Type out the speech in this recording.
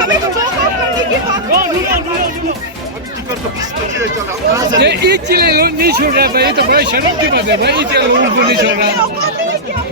हमें तो show off करने की बात ये ईद के लिए नहीं छोड़ रहा था, ये तो बड़ा शर्म की बात है भाई, ईद के लोगों को नहीं छोड़ रहा।